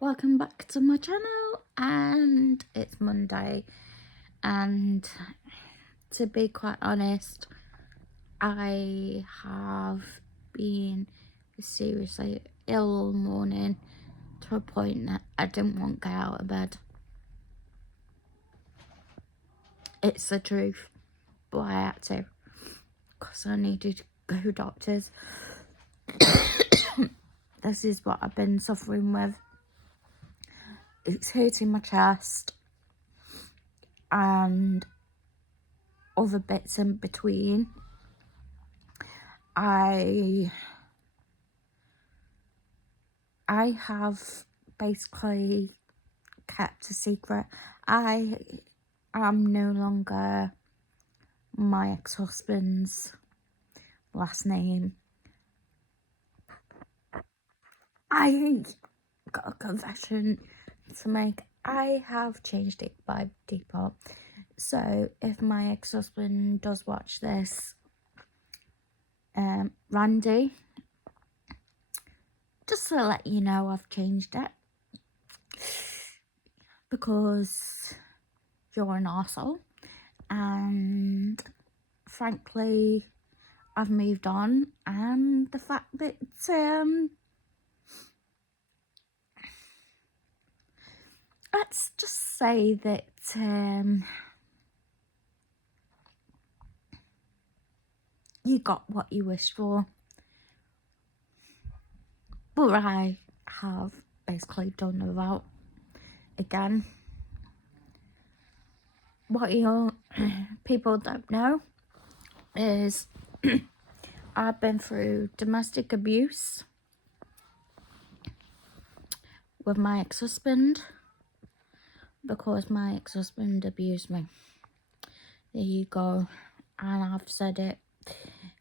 Welcome back to my channel, and it's Monday, and to be quite honest, I have been seriously ill all morning to a point that I didn't want to get out of bed. It's the truth, but I had to because I needed to go to doctors. This is what I've been suffering with. It's hurting my chest and other bits in between. I have basically kept a secret. I am no longer my ex-husband's last name. I got a confession to make. I have changed it by default. So if my ex-husband does watch this, Randy, just to let you know, I've changed it because you're an arsehole, and frankly I've moved on, and the fact that let's just say that you got what you wished for, but I have basically done without again. What you people don't know is I've been through domestic abuse with my ex-husband because my ex-husband abused me. There you go, and I've said it.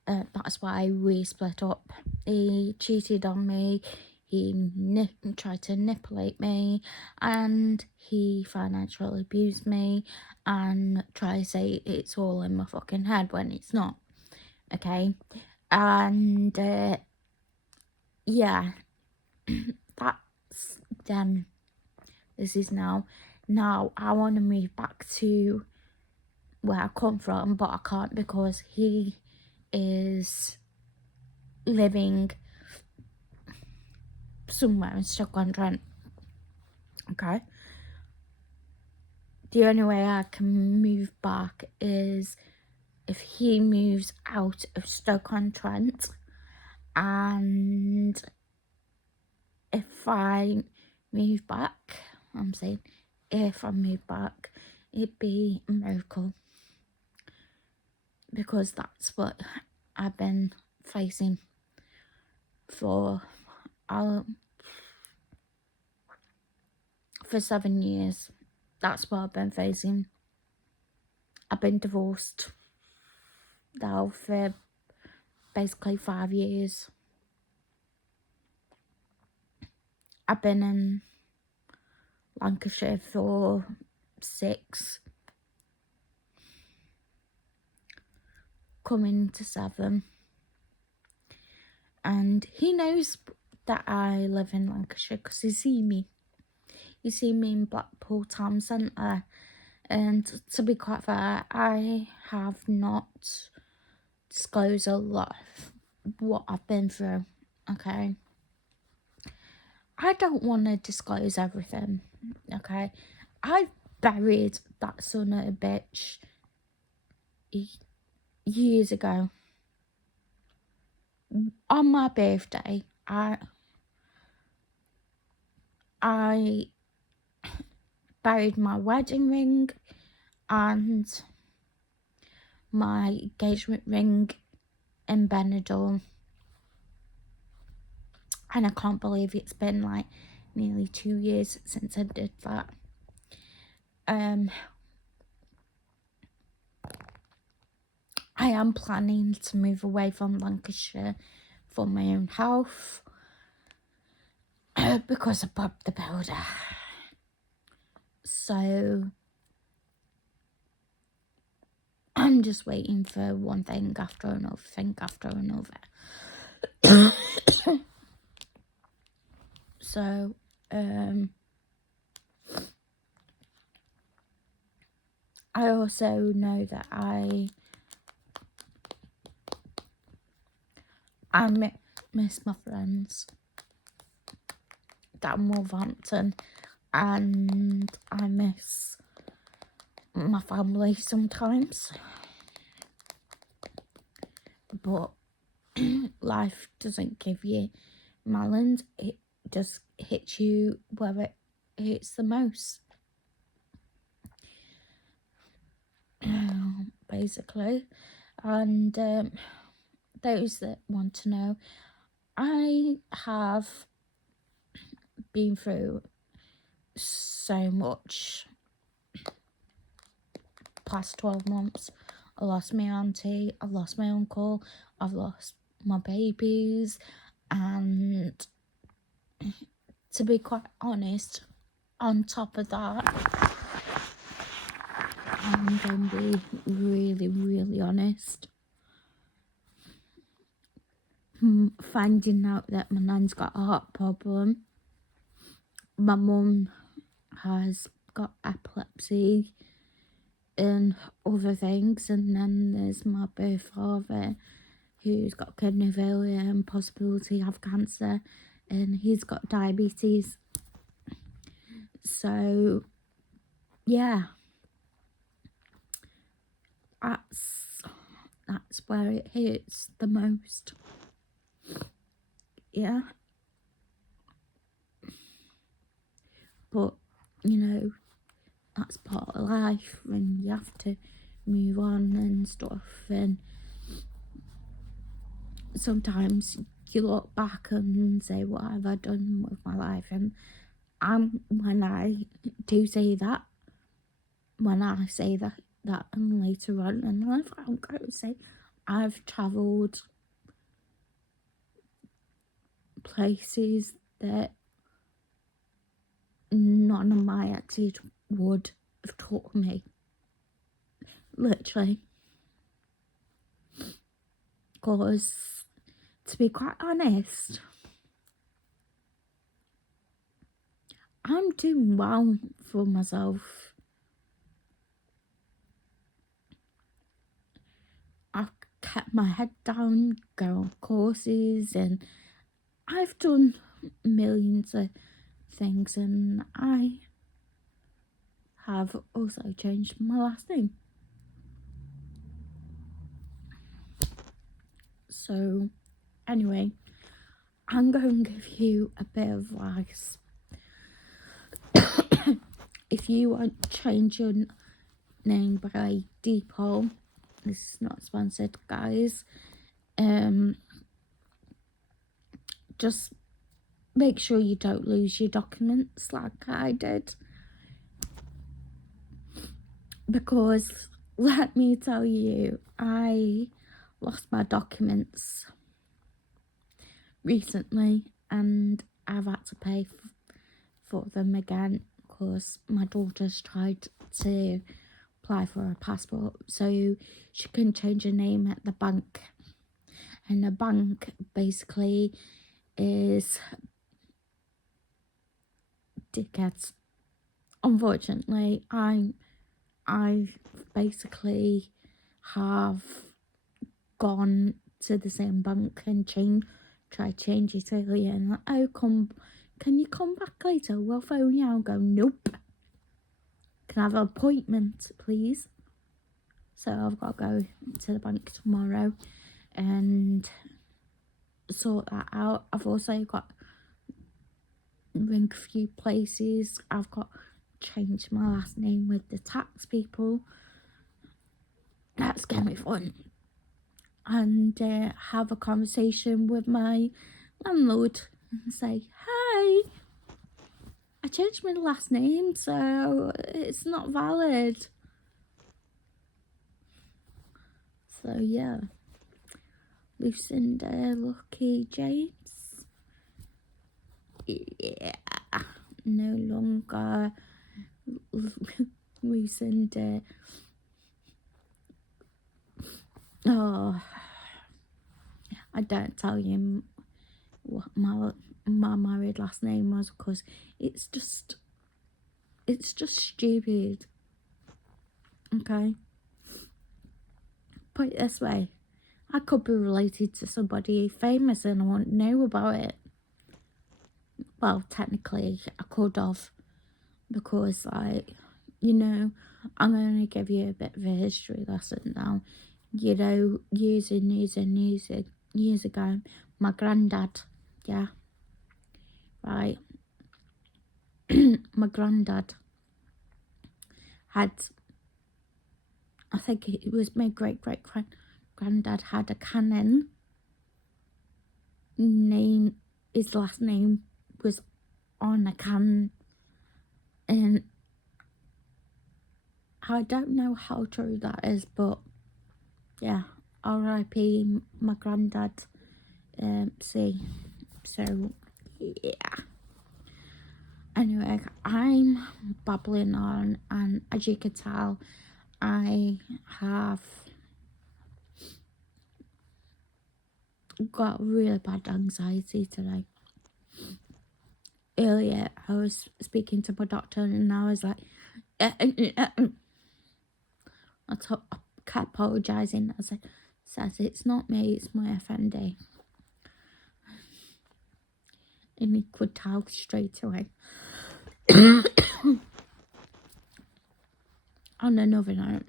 That's why we split up. He cheated on me, he tried to manipulate me, and he financially abused me and try to say it's all in my fucking head when it's not. Okay, and yeah, that's then. This is now I want to move back to where I come from, but I can't because he is living somewhere in Stoke-on-Trent. Okay, the only way I can move back is if he moves out of Stoke-on-Trent, and if I move back, I'm saying if I move back, it'd be a miracle, because that's what I've been facing for 7 years. That's what I've been facing. I've been divorced now for basically 5 years. I've been in Lancashire for 6, coming to 7, and he knows that I live in Lancashire because he see me in Blackpool Town Centre. And to be quite fair, I have not disclosed a lot of what I've been through, okay? I don't want to disclose everything, okay? I buried that son of a bitch years ago. On my birthday, I buried my wedding ring and my engagement ring in Benidorm, and I can't believe it's been like nearly 2 years since I did that. I am planning to move away from Lancashire for my own health because of Bob the Builder. So I'm just waiting for one thing after another thing after another. So I also know that I miss my friends down Wolverhampton, and I miss my family sometimes, but life doesn't give you melons, it just hits you where it hits the most, basically. And those that want to know, I have been through so much past 12 months. I lost my auntie, I lost my uncle, I've lost my babies, and to be quite honest, on top of that, I'm going to be really honest, finding out that my nan's got a heart problem, my mum has got epilepsy and other things, and then there's my birth father who's got kidney failure and possibility of cancer, and he's got diabetes. So yeah, that's where it hurts the most. Yeah, but you know, that's part of life, and you have to move on and stuff. And sometimes you look back and say, what have I done with my life? And when I do say that, and later on in life, I'm going to say I've travelled places that none of my exes would have taught me, literally. Because, to be quite honest, I'm doing well for myself. I've kept my head down, go on courses, and I've done millions of things, and I have also changed my last name. So anyway, I'm going to give you a bit of advice. If you want to change your name by default, this is not sponsored, guys, just make sure you don't lose your documents like I did, because let me tell you, I lost my documents recently, and I've had to pay for them again because my daughter's tried to apply for a passport so she can change her name at the bank, and the bank basically is dickheads. Unfortunately, I basically have gone to the same bank and try to change it earlier, and like, oh, can you come back later? We'll phone you. I'll go, nope. Can I have an appointment, please? So I've got to go to the bank tomorrow and sort that out. I've also got ring a few places. I've got to change my last name with the tax people. That's going to be fun. And have a conversation with my landlord and say, hi, I changed my last name, so it's not valid. So yeah, Lucinda Lucky James, yeah, no longer Lucinda. Oh, I don't tell you what my my married last name was, because it's just stupid. Okay, put it this way, I could be related to somebody famous and I wouldn't know about it. Well, technically I could have, because like, you know, I'm going to give you a bit of a history lesson now. You know, years ago, my granddad, yeah, right, my granddad had, I think it was my great-great-granddad had a cannon name, his last name was on a cannon, and I don't know how true that is, but yeah, R.I.P. my granddad. See, so yeah. Anyway, I'm babbling on, and as you can tell, I have got really bad anxiety today. Earlier, I was speaking to my doctor, and I was like, I kept apologising. I says it's not me, it's my FND. And he could tell straight away. On another note,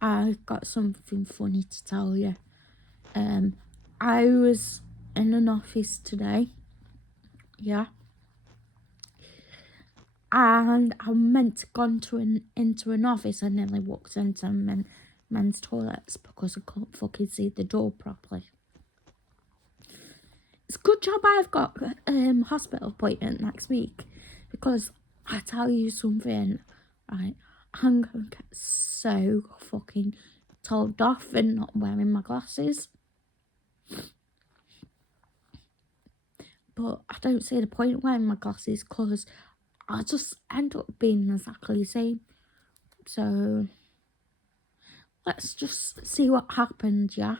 I've got something funny to tell you. I was in an office today, yeah, and I meant to go into an office. I nearly walked into men's toilets because I couldn't fucking see the door properly. It's a good job I've got hospital appointment next week, because I tell you something, right, I'm going to get so fucking told off for not wearing my glasses. But I don't see the point wearing my glasses, because I just end up being exactly the same. So let's just see what happens, yeah?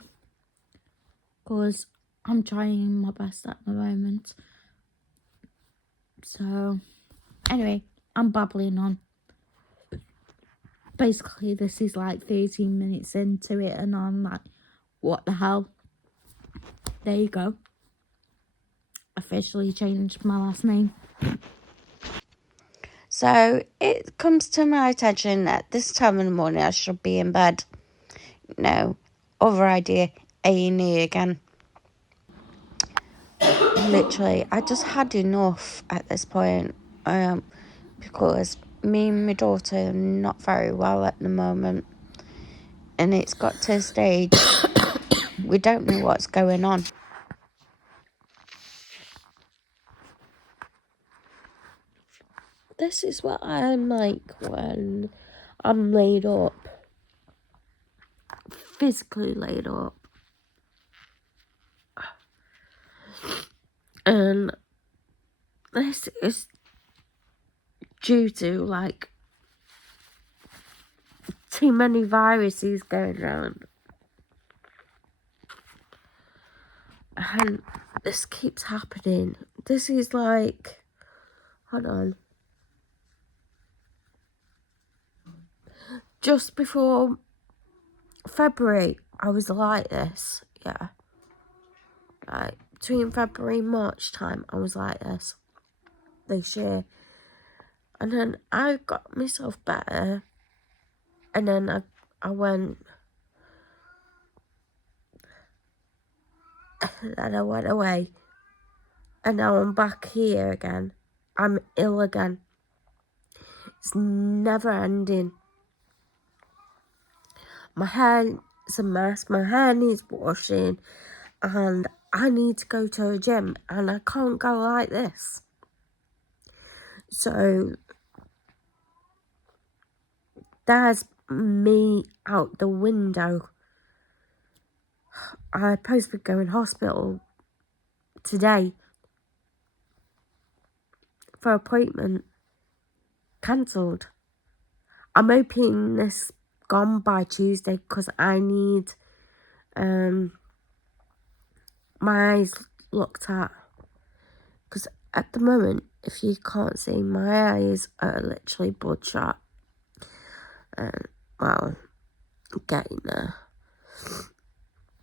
Because I'm trying my best at the moment. So anyway, I'm babbling on. Basically, this is like 13 minutes into it, and I'm like, what the hell? There you go. Officially changed my last name. So it comes to my attention that this time in the morning I should be in bed. No, other idea, A&E again. Literally, I just had enough at this point, because me and my daughter are not very well at the moment, and it's got to a stage we don't know what's going on. This is what I'm like when I'm laid up, physically laid up, and this is due to like too many viruses going around, and this keeps happening. This is like, hold on, just before February I was like this, yeah, like between February and March time I was like this year, and then I got myself better, and then I went, and I went away, and now I'm back here again. I'm ill again. It's never ending. My hair's a mess. My hair needs washing, and I need to go to a gym, and I can't go like this. So there's me out the window. I'm supposed to be going to hospital today for appointment. Cancelled. I'm hoping this gone by Tuesday, because I need my eyes looked at. because at the moment, if you can't see, my eyes are literally bloodshot. Well, getting there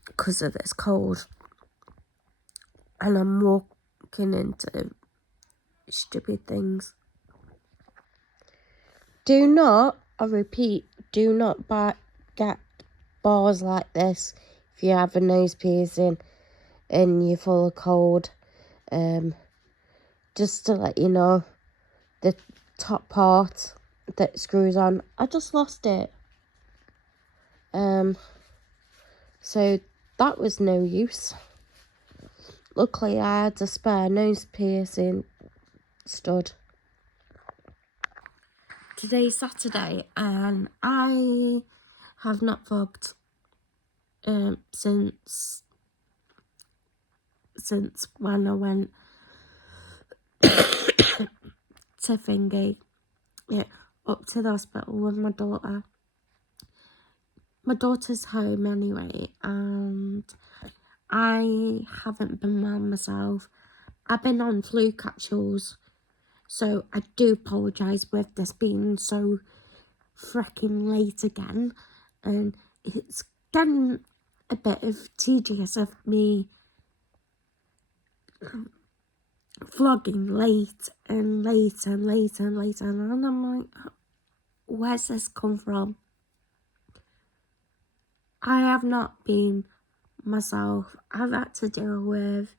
because of this cold. And I'm walking into stupid things. Do not, I repeat, do not get bars like this if you have a nose piercing and you're full of cold. Just to let you know, the top part that screws on, I just lost it. So that was no use. Luckily, I had a spare nose piercing stud. Today's Saturday, and I have not vlogged since when I went to Thingy, up to the hospital with my daughter. My daughter's home anyway, and I haven't been well myself. I've been on flu capsules, so I do apologise with this being so freaking late again, and it's getting a bit of tedious of me vlogging late and late and late and late, and I'm like, where's this come from? I have not been myself. I've had to deal with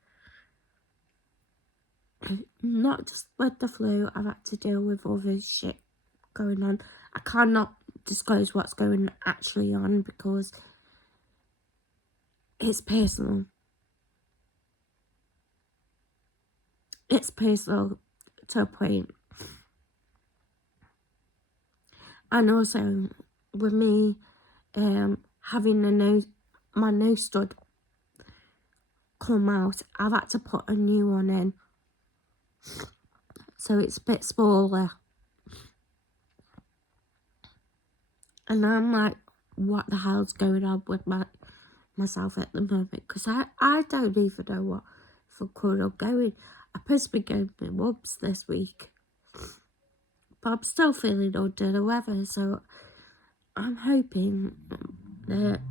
not just with the flu, I've had to deal with other shit going on. I cannot disclose what's going actually on because it's personal. It's personal to a point. And also with me having my nose stud come out, I've had to put a new one in, so it's a bit smaller. And I'm like, what the hell's going on with myself at the moment? Because I don't even know what for good I'm going. I'm supposed to be going to my mum's this week, but I'm still feeling under the weather, so I'm hoping that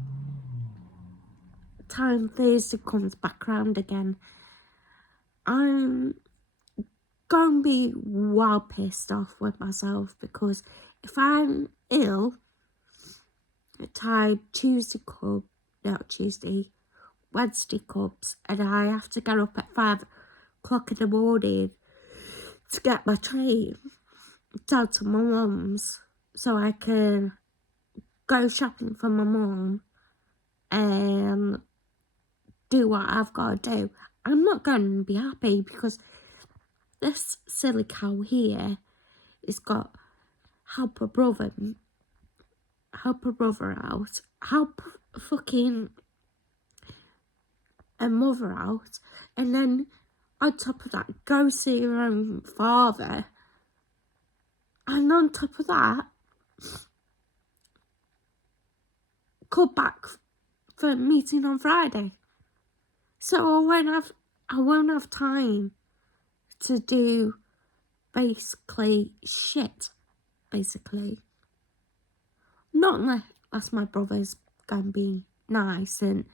time Thursday comes back round again, I'm gonna be well pissed off with myself, because if I'm ill, Wednesday comes, and I have to get up at 5 o'clock in the morning to get my train down to my mum's so I can go shopping for my mum and do what I've got to do. I'm not going to be happy, because this silly cow here has got help a brother out, help fucking a mother out, and then on top of that, go see her own father, and on top of that, come back for a meeting on Friday. So I won't have time to do basically shit, basically. Not unless my brother's gonna be nice and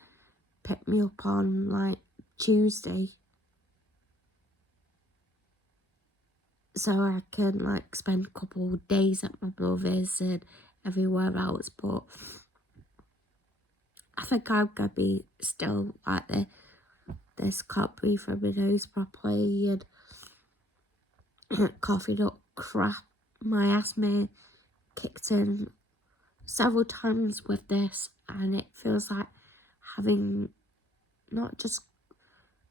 pick me up on like Tuesday, so I can like spend a couple of days at my brother's and everywhere else. But I think I'm gonna be still like this, can't breathe from my nose properly, and coughing up crap. My asthma kicked in several times with this, and it feels like having not just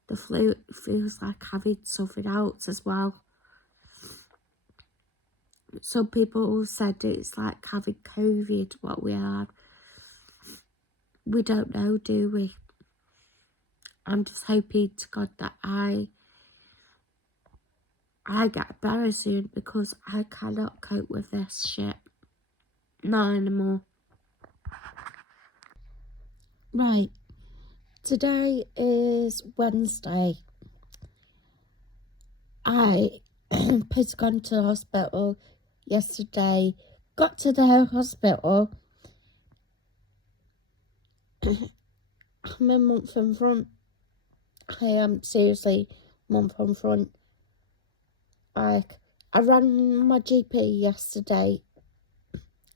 the flu, it feels like having something else as well. Some people said it's like having COVID, what we had. We don't know, do we? I'm just hoping to God that I get better soon, because I cannot cope with this shit. Not anymore. Right. Today is Wednesday. I had gone to the hospital yesterday, got to the hospital, I'm a month in front. I am seriously a month in front. Like, I rang my GP yesterday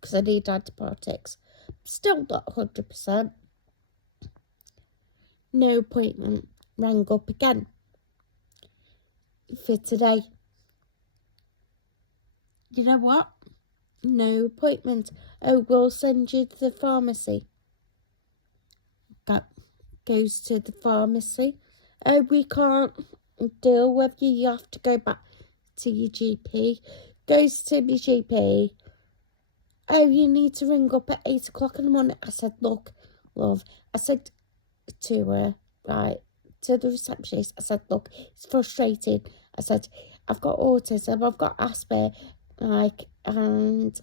because I need antibiotics. Still not 100%. No appointment. Rang up again for today. You know what? No appointment. Oh, we'll send you to the pharmacy. Goes to the pharmacy. Oh, we can't deal with you. You have to go back to your GP. Goes to my GP. Oh, you need to ring up at 8 o'clock in the morning. I said, look, love. I said to her, right, to the receptionist, I said, look, it's frustrating. I said, I've got autism, I've got asthma, like, and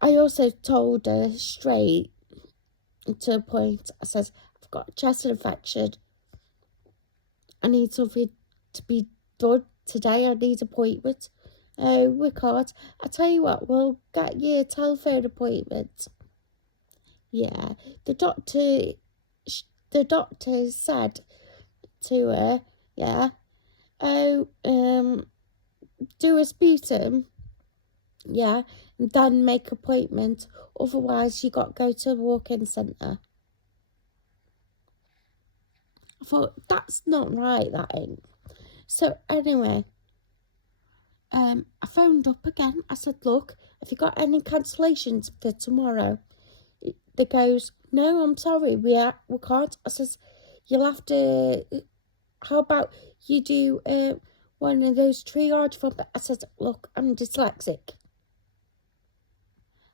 I also told her straight to a point. I said, I've got a chest infection. I need something to be done today. I need an appointment. Oh, we can't. I tell you what, we'll get you a telephone appointment. Yeah, the doctor said to her, yeah, oh, do a sputum, yeah, and then make appointment. Otherwise, you got to go to the walk-in centre. I thought, that's not right, that ain't. So anyway, I phoned up again. I said, look, have you got any cancellations for tomorrow? They goes, no, I'm sorry, we can't. I says, you'll have to, how about you do one of those triage forms? I said, look, I'm dyslexic.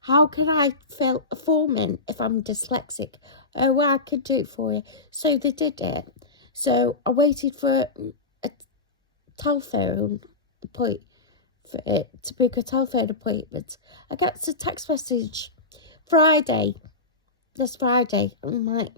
How can I fill a form in if I'm dyslexic? Oh, well, I could do it for you. So they did it. So I waited for a telephone appointment, for it to book a telephone appointment. I got a text message Friday. This Friday. I'm like,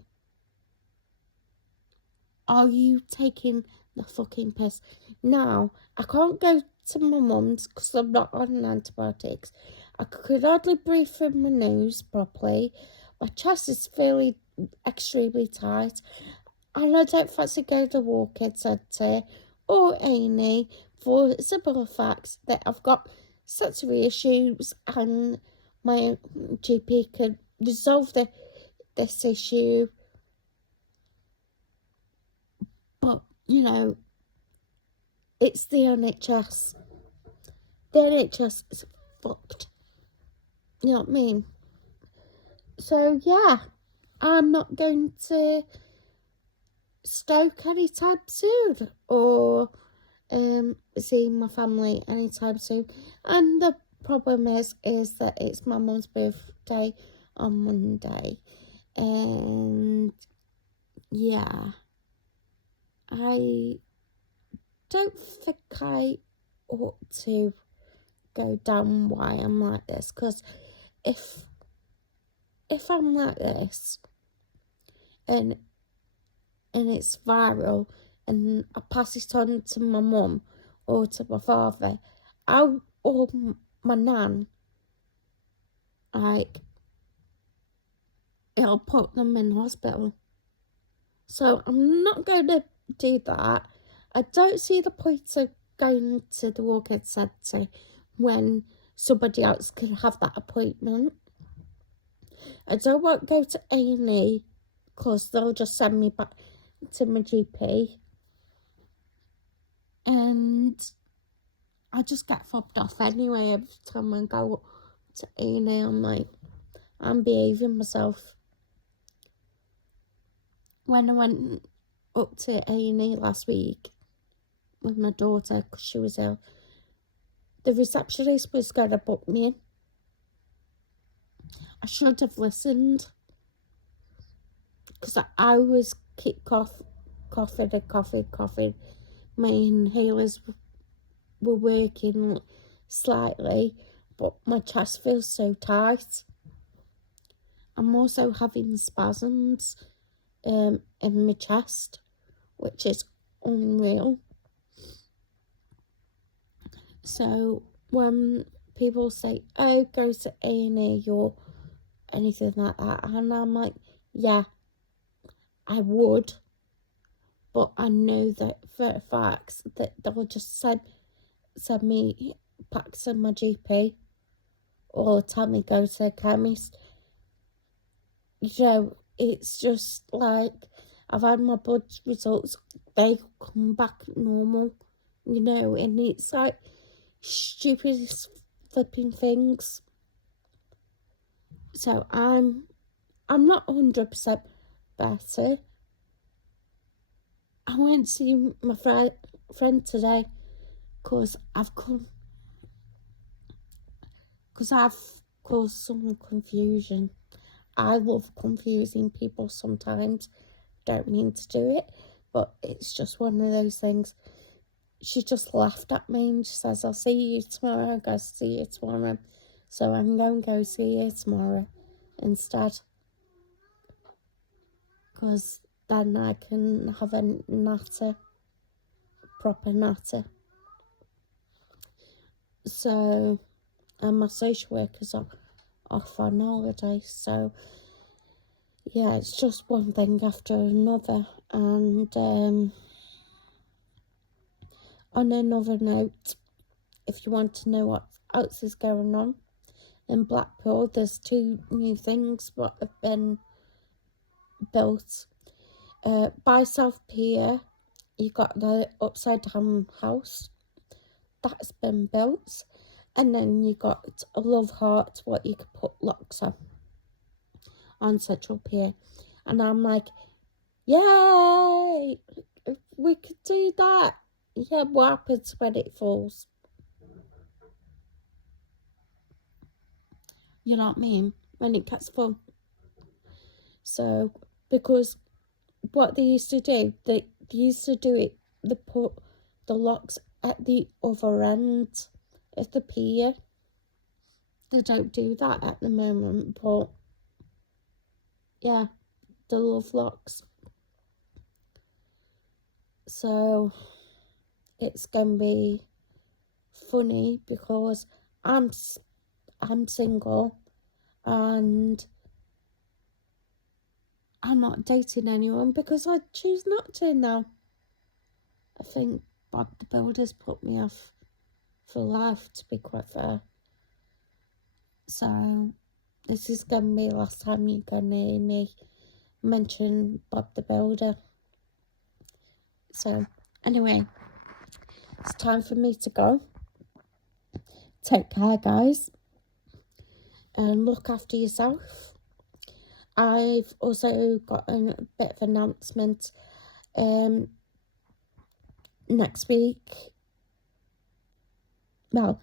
are you taking the fucking piss? Now, I can't go to my mum's because I'm not on antibiotics. I could hardly breathe through my nose properly. My chest is feeling extremely tight. And I don't fancy going to walk-in centre or A&E for simple facts that I've got sensory issues and my GP could resolve this issue. But, you know, it's the NHS. The NHS is fucked. You know what I mean? So, yeah, I'm not going to Stoke anytime soon or see my family anytime soon. And the problem is that it's my mum's birthday on Monday. And, yeah, I don't think I ought to go down why I'm like this, because if I'm like this and it's viral and I pass it on to my mum or to my father, or my nan, like, it'll put them in hospital. So I'm not going to do that. I don't see the point of going to the walk-in centre when somebody else can have that appointment. I don't want to go to A&E because they'll just send me back to my GP. And I just get fobbed off anyway every time I go to A&E. I'm like, I'm behaving myself. When I went up to A&E last week with my daughter because she was ill, the receptionist was going to book me in. I should have listened because I was coughing. My inhalers were working slightly, but my chest feels so tight. I'm also having spasms in my chest, which is unreal. So when people say, oh, go to A&E or anything like that, and I'm like, yeah, I would, but I know that for a fact that they'll just send me back to my GP or tell me go to a chemist. You know, it's just like I've had my blood results, they come back normal, you know, and it's like stupidest flipping things. So I'm not 100% better. I went to see my friend today because I've caused some confusion. I love confusing people sometimes. Don't mean to do it, but it's just one of those things. She just laughed at me and she says, I'll see you tomorrow. I'm going to see you tomorrow. So I'm going to go see you tomorrow instead. Because then I can have a natter, proper natter. So, and my social workers are off on holiday. So, yeah, it's just one thing after another. And on another note, if you want to know what else is going on in Blackpool, there's 2 new things that have been built. By South Pier, you got the upside down house that's been built, and then you got a love heart what you could put locks on Central Pier, and I'm like, yay, we could do that. Yeah, what happens when it falls? You know what I mean? When it gets full. So, because what they used to do, they used to do it, they put the locks at the other end of the pier. They don't do that at the moment, but yeah, the love locks. So it's gonna be funny because I'm single and I'm not dating anyone because I choose not to now. I think Bob the Builder's put me off for life, to be quite fair. So this is gonna be the last time you're gonna hear me mention Bob the Builder. So anyway, it's time for me to go. Take care, guys, and look after yourself. I've also got a bit of announcement next week. Well,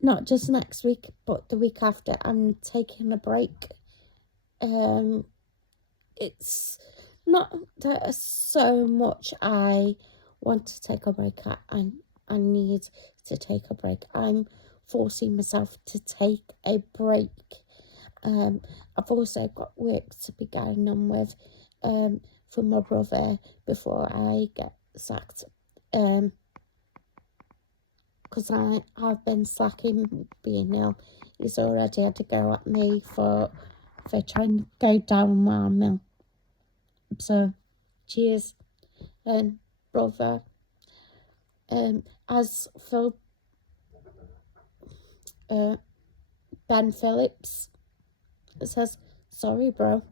not just next week, but the week after. I'm taking a break. It's not that so much I want to take a break. I need to take a break. I'm forcing myself to take a break. I've also got work to be going on with for my brother before I get sacked. Because I've been slacking being ill. He's already had to go at me for trying to go down my mill. So, cheers, brother. As for Ben Phillips says, sorry, bro.